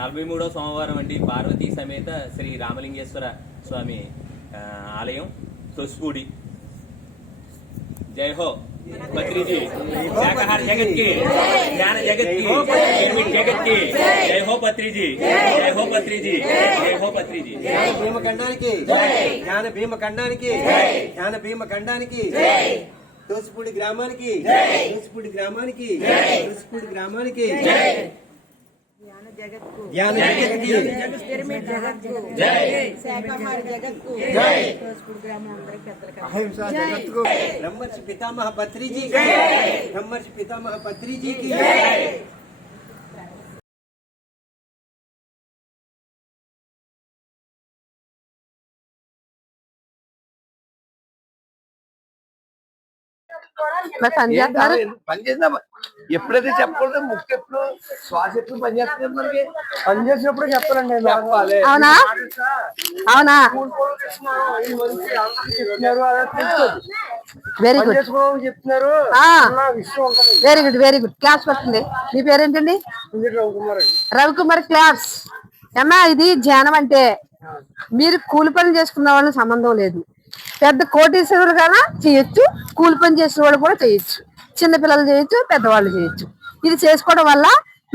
43వ సోమవారం అండి పార్వతీ సమేత శ్రీ రామలింగేశ్వర స్వామి ఆలయం తొస్పూడి. జై హో పత్రి जी, शाकाहार जगत की, ज्ञान जगत की, जगत की, जय हो पत्री जी, जय हो पत्री जी, जय हो पत्री जी. భీమఖండానికి జ్ఞాన భీమఖండానికి జ్ఞాన భీమఖండానికి తోసిపూడి గ్రామానికి తోసిపూడి గ్రామానికి తోసిపూడి గ్రామానికి ज्ञान जगत की पिरमिड जगत को जय, शाकाहार जगत को जय, अहिंसा जगत को ब्रह्मर्षि पितामह पत्री जी की जय, ब्रह्मर्षि पितामह पत्री जी की जय. పని చేసిన ఎప్పుడైతే చెప్పకూడదు ముక్కు ఎప్పుడు శ్వాస ఎప్పుడు పనిచేస్తుంది మనకి పని చేసినప్పుడు చెప్పాలండి. అవునా అవునా వెరీ గుడ్ చెప్తున్నారు. Very good very good. Class పడుతుంది. మీ పేరేంటండి? రవికుమార్. క్లాస్ అమ్మా. ఇది ధ్యానం అంటే మీరు కూలి పని చేసుకున్న వాళ్ళని సంబంధం లేదు. పెద్ద కోటీశ్వరులు కదా చేయొచ్చు, కూలి పని చేసిన వాళ్ళు కూడా చేయొచ్చు, చిన్నపిల్లలు చేయొచ్చు, పెద్దవాళ్ళు చేయొచ్చు. ఇది చేసుకోవడం వల్ల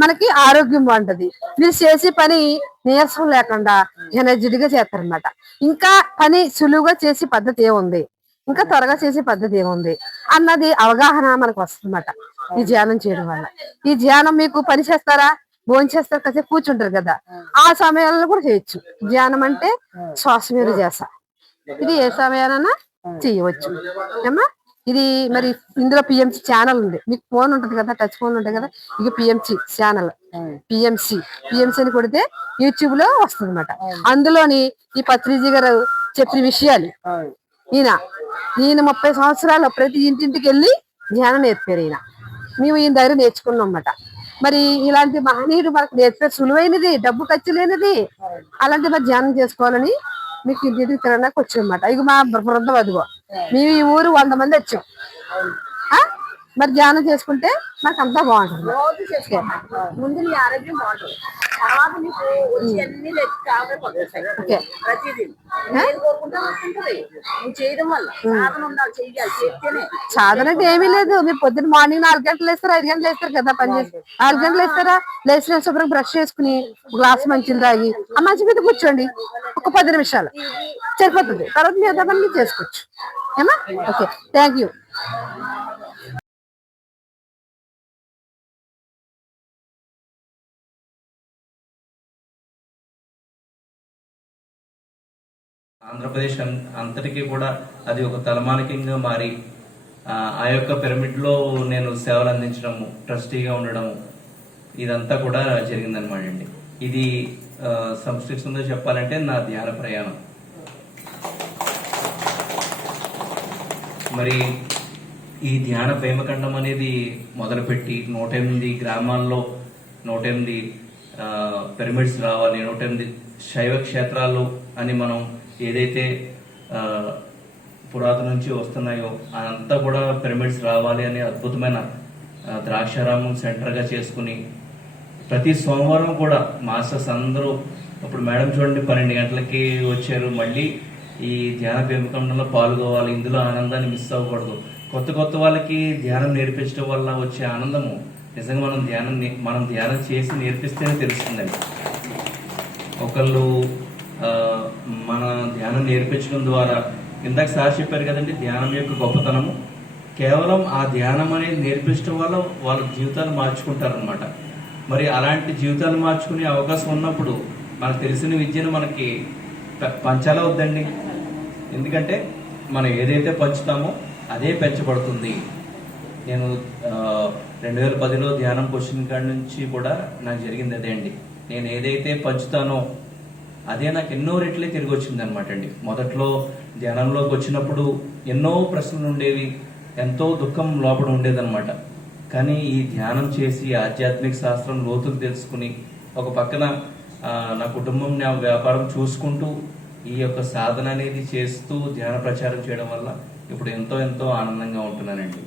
మనకి ఆరోగ్యం బాగుంటది. మీరు చేసే పని నీరసం లేకుండా ఎనర్జెటిక్ గా చేస్తారనమాట. ఇంకా పని సులువుగా చేసే పద్ధతి ఏముంది, ఇంకా త్వరగా చేసే పద్ధతి ఏముంది అన్నది అవగాహన మనకు వస్తుందన్నమాట ఈ ధ్యానం చేయడం వల్ల. ఈ ధ్యానం మీకు పని చేస్తారా, భోజనం చేస్తారు, కాసేపు కూర్చుంటారు కదా, ఆ సమయాల్లో కూడా చేయొచ్చు. ధ్యానం అంటే శ్వాస మీద చేస, ఇది ఏ సమయానైనా చేయవచ్చు ఏమా. ఇది మరి ఇందులో పిఎంసి ఛానల్ ఉంది, మీకు ఫోన్ ఉంటుంది కదా, టచ్ ఫోన్ ఉంటుంది కదా, ఇక పిఎంసి ఛానల్, పిఎంసి అని కొడితే యూట్యూబ్ లో వస్తుంది అనమాట. అందులోని ఈ పత్రిజీ గారు చెప్పిన విషయాలు, ఈయన 30 సంవత్సరాలు ప్రతి ఇంటింటికి వెళ్ళి ధ్యానం నేర్పారు ఈయన. మేము ఈయన దగ్గర నేర్చుకున్నాం అన్నమాట. మరి ఇలాంటి మహనీయుడు మనకు నేర్పే సులువైనది, డబ్బు ఖర్చు లేనిది. అలాంటి మరి ధ్యానం చేసుకోవాలని మీకు ఇంటికి తినడానికి వచ్చామన్నమాట. ఇక మా బృందం అదిగో, మేము ఈ ఊరు 100 మంది వచ్చాం. మరి ధ్యానం చేసుకుంటే నాకు అంతా బాగుంటుంది. ముందు నీ ఆరోగ్యం బాగుంటుంది, తర్వాత నీకు అన్ని ఓకే ప్రతిదీ కోరుకుంటా వస్తుంటది. నువ్వు చేయడం వల్ల సాధన ఉండాలి, చెయ్యాలి, చేస్తేనే. సాధన అంటే ఏమీ లేదు, మీరు పొద్దున్న మార్నింగ్ 4 గంటలు వేస్తారు, 5 గంటలు వేస్తారు కదా పని చేసి. 4 గంటలు వేస్తారా, లేచిన శుభ్రం బ్రష్ చేసుకుని గ్లాస్ మంచిని తాగి ఆ మంచి మీద కూర్చోండి, ఒక 10 నిమిషాలు సరిపోతుంది. తర్వాత మిగతా పని చేసుకోవచ్చు ఏమా. Okay, thank you. ఆంధ్రప్రదేశ్ అంతటికీ కూడా అది ఒక తలమానికంగా మారి ఆ యొక్క పిరమిడ్ లో నేను సేవలు అందించడము, ట్రస్టీగా ఉండడము, ఇదంతా కూడా జరిగిందనమాట అండి. ఇది సంస్కృతంలో చెప్పాలంటే నా ధ్యాన ప్రయాణం. మరి ఈ ధ్యాన ప్రేమఖండం అనేది మొదలుపెట్టి 108 గ్రామాల్లో 108 పిరమిడ్స్ రావాలి, 108 శైవ క్షేత్రాలు అని మనం ఏదైతే పురాతన నుంచి వస్తున్నాయో అదంతా కూడా పిరమిడ్స్ రావాలి అనే అద్భుతమైన ద్రాక్షారామం సెంటర్గా చేసుకుని ప్రతి సోమవారం కూడా మాస్టర్స్ అందరూ, ఇప్పుడు మేడం చూడండి 12 గంటలకి వచ్చారు, మళ్ళీ ఈ ధ్యాన పెంపకంలో పాల్గొవాలి, ఇందులో ఆనందాన్ని మిస్ అవ్వకూడదు. కొత్త వాళ్ళకి ధ్యానం నేర్పించడం వల్ల వచ్చే ఆనందము నిజంగా మనం ధ్యానం చేసి నేర్పిస్తేనే తెలుస్తుందండి. ఒకళ్ళు మన ధ్యానం నేర్పించడం ద్వారా, ఇందాక సార్ చెప్పారు కదండి, ధ్యానం యొక్క గొప్పతనము కేవలం ఆ ధ్యానం అనేది నేర్పించడం వల్ల వాళ్ళ జీవితాలు మార్చుకుంటారనమాట. మరి అలాంటి జీవితాలు మార్చుకునే అవకాశం ఉన్నప్పుడు మనకు తెలిసిన విద్యను మనకి పంచాలా వద్దండి. ఎందుకంటే మనం ఏదైతే పంచుతామో అదే పెంచబడుతుంది. నేను 2010లో ధ్యానం క్వశ్చన్ కాడి నుంచి కూడా నాకు జరిగింది అదే అండి. నేను ఏదైతే పంచుతానో అదే నాకు ఎన్నో రెట్లే తిరిగి వచ్చింది అనమాట అండి. మొదట్లో ధ్యానంలోకి వచ్చినప్పుడు ఎన్నో ప్రశ్నలు ఉండేవి, ఎంతో దుఃఖం లోపల ఉండేదన్నమాట. కానీ ఈ ధ్యానం చేసి ఆధ్యాత్మిక శాస్త్రం లోతులు తెలుసుకుని ఒక పక్కన నా కుటుంబం, నా వ్యాపారం చూసుకుంటూ ఈ యొక్క సాధన అనేది చేస్తూ ధ్యాన ప్రచారం చేయడం వల్ల ఇప్పుడు ఎంతో ఆనందంగా ఉంటున్నానండి.